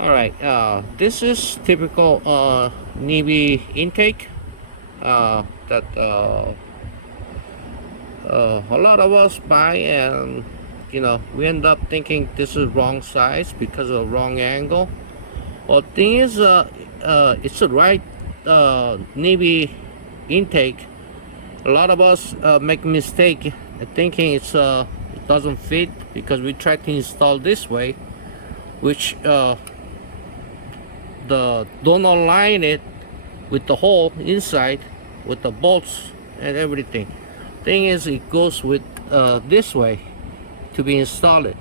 All right, this is typical Nibbi intake that a lot of us buy, and we end up thinking this is wrong size because of the wrong angle. Well, thing is, it's the right Nibbi intake. A lot of us make mistake thinking it doesn't fit because we try to install this way, which the don't align it with the hole inside with the bolts and everything. Thing is, it goes with this way to be installed.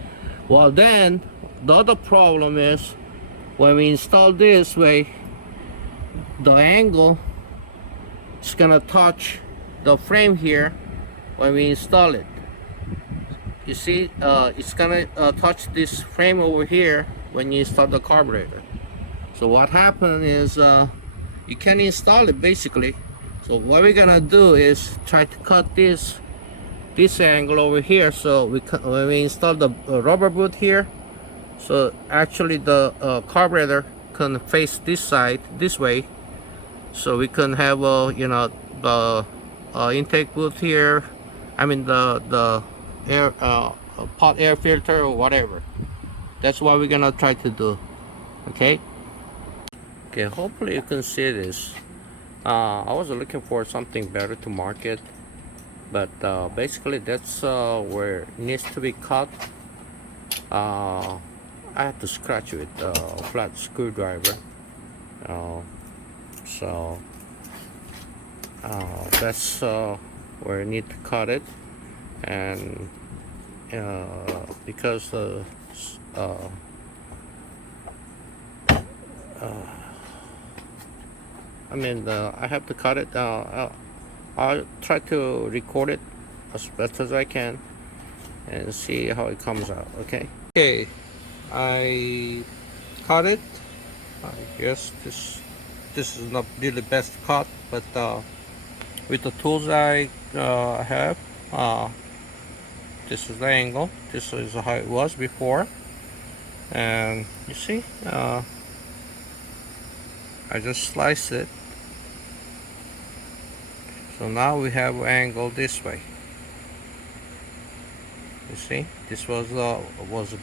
Well, then the other problem is when we install this way, the angle is gonna touch the frame here when we install it. You see, it's gonna touch this frame over here when you install the carburetor. So what happened is you can install it basically. So what we're gonna do is try to cut this angle over here. So when we install the rubber boot here, so actually the carburetor can face this side this way. So we can have the intake boot here. I mean the air pot air filter or whatever. That's what we're gonna try to do. Okay. Okay, hopefully you can see this. I was looking for something better to market, but basically that's where it needs to be cut. I had to scratch with a flat screwdriver. So that's where I need to cut it, and because I have to cut it. I'll try to record it as best as I can and see how it comes out. Okay. Okay, I cut it. I guess this is not really best cut, but with the tools I have, this is the angle. This is how it was before, and you see, I just slice it. So now we have an angle this way. You see, this was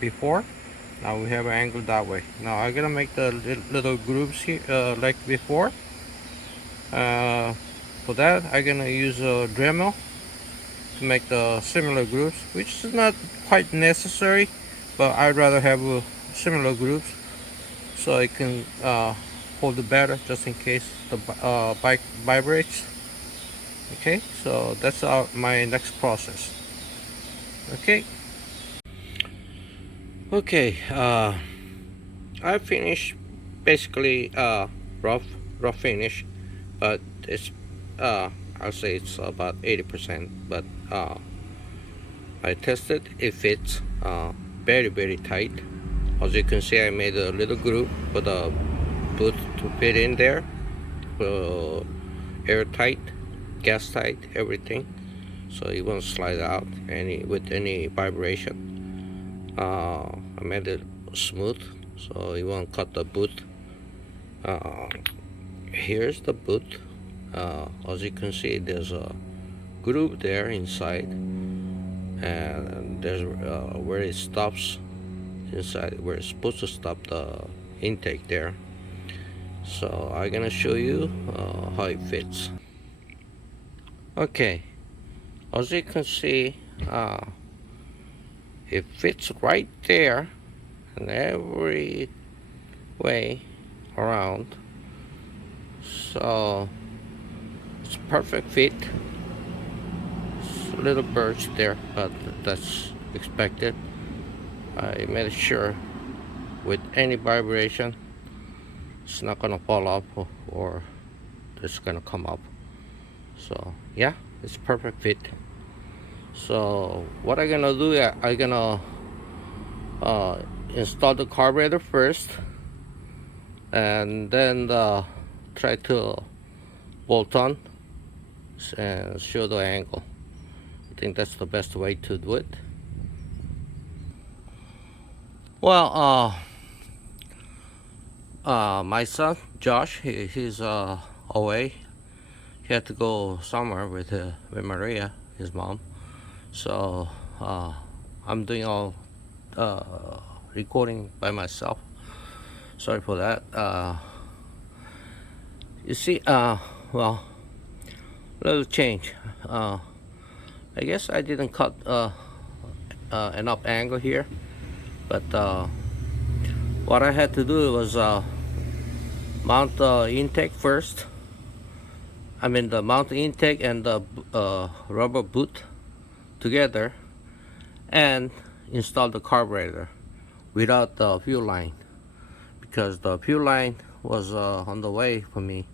before. Now we have an angle that way. Now I'm gonna make the little grooves here like before. For that, I'm gonna use a Dremel to make the similar grooves, which is not quite necessary, but I'd rather have similar grooves so it can hold it better just in case the bike vibrates. Okay, so that's my next process. Okay. Okay, I finished basically rough finish, but it's I'll say it's about 80%. But I tested, it fits very tight. As you can see, I made a little groove for the boot to fit in there, airtight, gas tight, everything, so it won't slide out with any vibration. I made it smooth so it won't cut the boot. Here's the boot. As you can see, there's a groove there inside, and there's where it stops inside, where it's supposed to stop the intake there. So I'm gonna show you how it fits. Okay, as you can see, it fits right there in every way around, so it's a perfect fit. It's a little birch there, but that's expected. I made sure with any vibration it's not gonna fall off or it's gonna come up. So yeah, it's a perfect fit. So what I'm gonna do, I'm gonna install the carburetor first, and then try to bolt on and show the angle. I think that's the best way to do it. Well, my son Josh, he's away. He had to go somewhere with Maria, his mom. So I'm doing all recording by myself. Sorry for that. You see, well, little change. I guess I didn't cut enough angle here, but what I had to do was mount the intake first. I mean the mount intake and the rubber boot together, and install the carburetor without the fuel line, because the fuel line was on the way for me,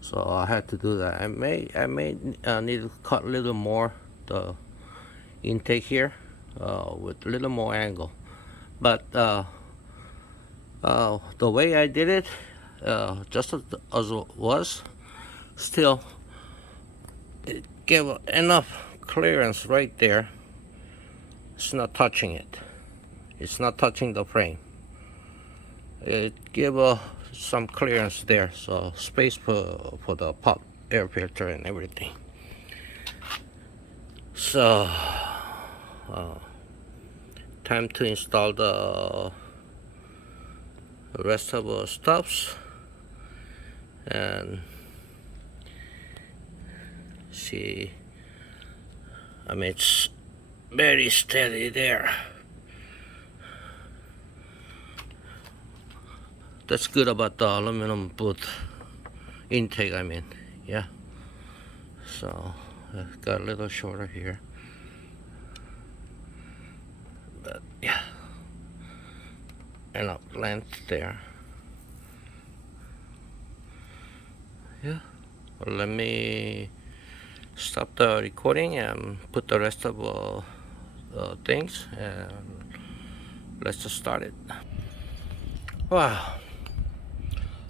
so I had to do that. I may need to cut a little more the intake here with a little more angle, but the way I did it, just as it was, still it gave enough clearance right there. It's not touching it. It's not touching the frame. It gave some clearance there, so space for the pop air filter and everything. So time to install the rest of the stuffs and see. I mean, it's very steady there. That's good about the aluminum boot intake, I mean, yeah. So I've got a little shorter here, but yeah, enough length there. Yeah, well, let me stop the recording and put the rest of things, and let's just start it. Wow,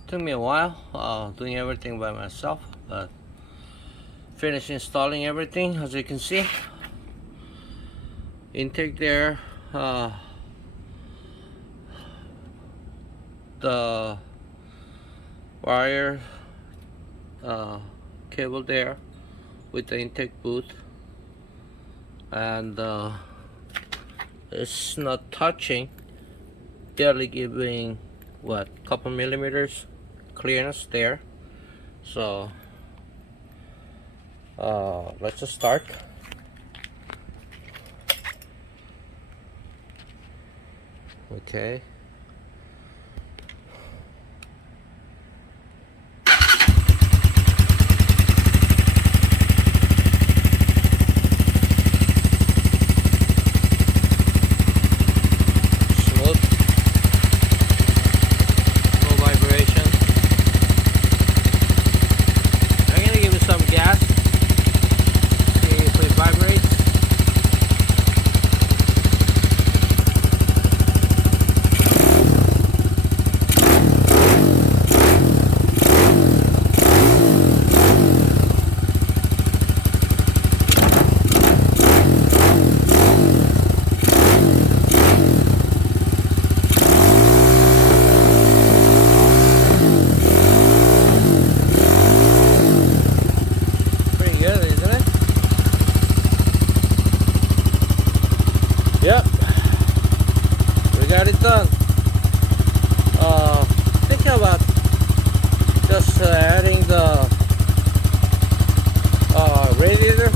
took me a while doing everything by myself, but finished installing everything. As you can see, intake there, the wire cable there with the intake boot, and it's not touching, barely giving what, couple millimeters clearance there. So let's just start. Okay. Yep, we got it done. Thinking about just adding the radiator